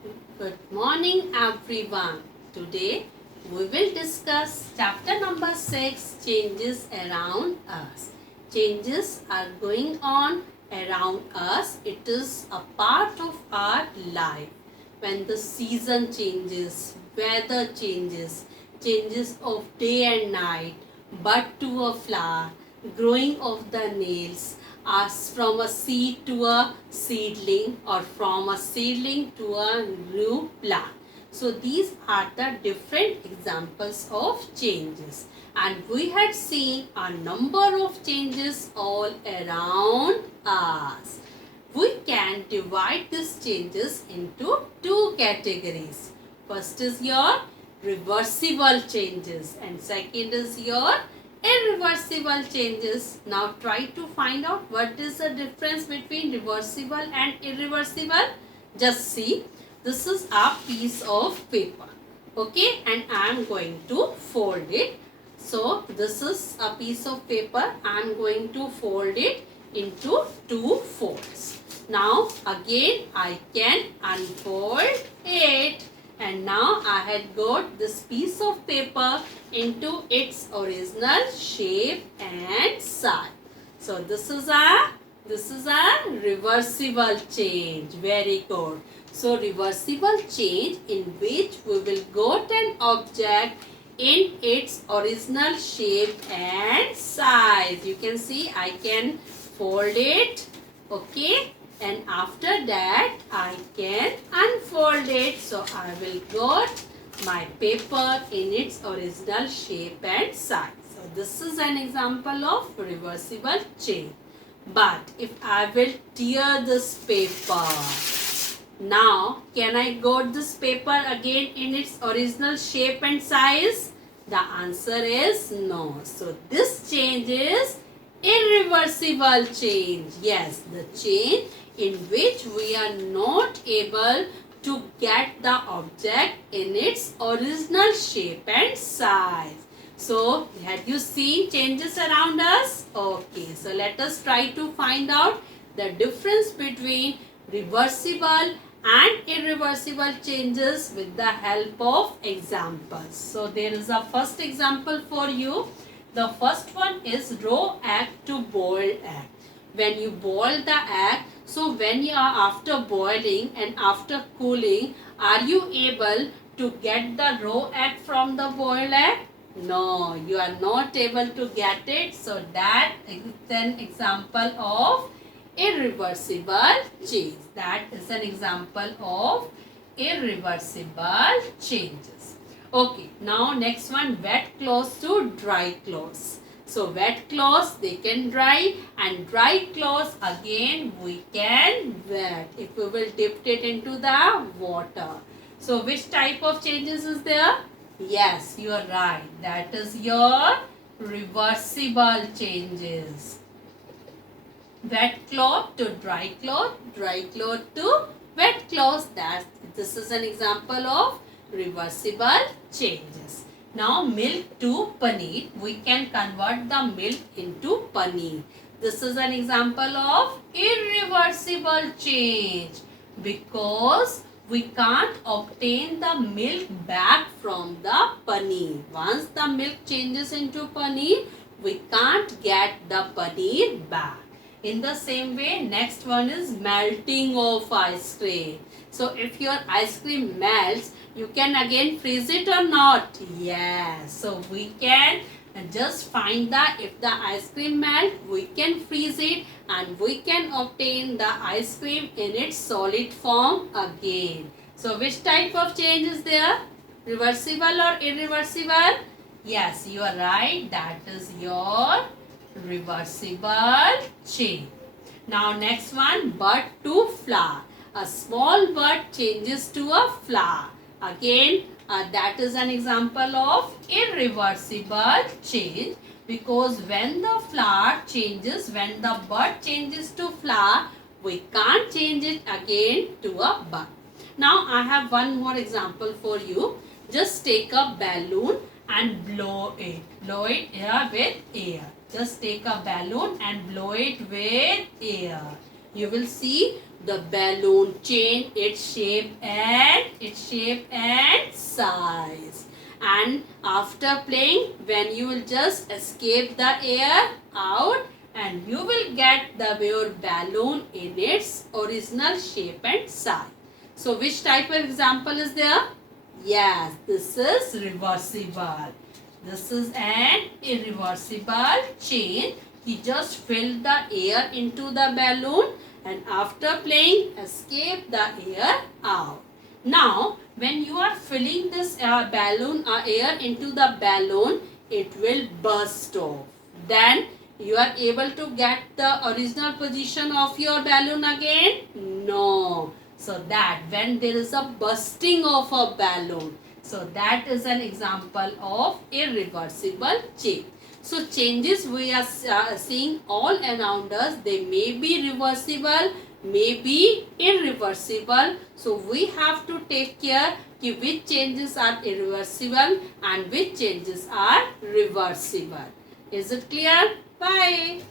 Good morning, everyone. Today we will discuss chapter number 6, changes around us. Changes are going on around us. It is a part of our life. When the season changes, weather changes, changes of day and night, bud to a flower, growing of the nails, as from a seed to a seedling or from a seedling to a new plant. So these are the different examples of changes, and we had seen a number of changes all around us. We can divide these changes into two categories. First is your reversible changes and second is your irreversible changes. Now try to find out what is the difference between reversible and irreversible. Just see, this is a piece of paper, okay, and I am going to fold it. So this is a piece of paper. I am going to fold it into two folds. Now again I can unfold it, and now I had got this piece of paper into its original shape and size. So this is a reversible change. Very good. So reversible change in which we will got an object in its original shape and size. You can see I can fold it, okay, and after that I can unfold it. So I will got my paper in its original shape and size. So this is an example of reversible change. But if I will tear this paper, now can I got this paper again in its original shape and size? The answer is no. So this change is irreversible change. Yes, the change in which we are not able to get the object in its original shape and size. So, had you seen changes around us? Okay, so let us try to find out the difference between reversible and irreversible changes with the help of examples. So, there is a first example for you. The first one is raw egg to boiled egg. When you boil the egg, so when you are after boiling and after cooling, are you able to get the raw egg from the boiled egg? No, you are not able to get it. So that is an example of irreversible change. That is an example of irreversible changes. Okay, now next one, wet clothes to dry clothes. So wet clothes they can dry, and dry clothes again we can wet if we will dip it into the water. So which type of changes is there? Yes, you are right. That is your reversible changes. Wet cloth to dry cloth to wet cloth. This is an example of reversible changes. Now milk to paneer. We can convert the milk into paneer. This is an example of irreversible change because we can't obtain the milk back from the paneer. Once the milk changes into paneer, we can't get the paneer back. In the same way, next one is melting of ice cream. So if your ice cream melts, you can again freeze it or not? Yes. So we can just find that if the ice cream melt, we can freeze it and we can obtain the ice cream in its solid form again. So which type of change is there? Reversible or irreversible? Yes, you are right. That is your reversible change. Now next one, bud to flower. A small bud changes to a flower. Again, that is an example of irreversible change because when the flower changes, when the bud changes to flower, we can't change it again to a bud. Now I have one more example for you. Just take a balloon and blow it. Blow it here with air. Just take a balloon and blow it with air. You will see the balloon change its shape and size. And after playing, when you will just escape the air out, and you will get your balloon in its original shape and size. So which type of example is there? Yes, this is reversible. This is an irreversible change. He just filled the air into the balloon and after playing escape the air out. Now when you are filling this air into the balloon, it will burst off. Then you are able to get the original position of your balloon again? No. So that when there is a bursting of a balloon, so that is an example of irreversible change. So changes we are seeing all around us, they may be reversible, may be irreversible. So we have to take care which changes are irreversible and which changes are reversible. Is it clear? Bye.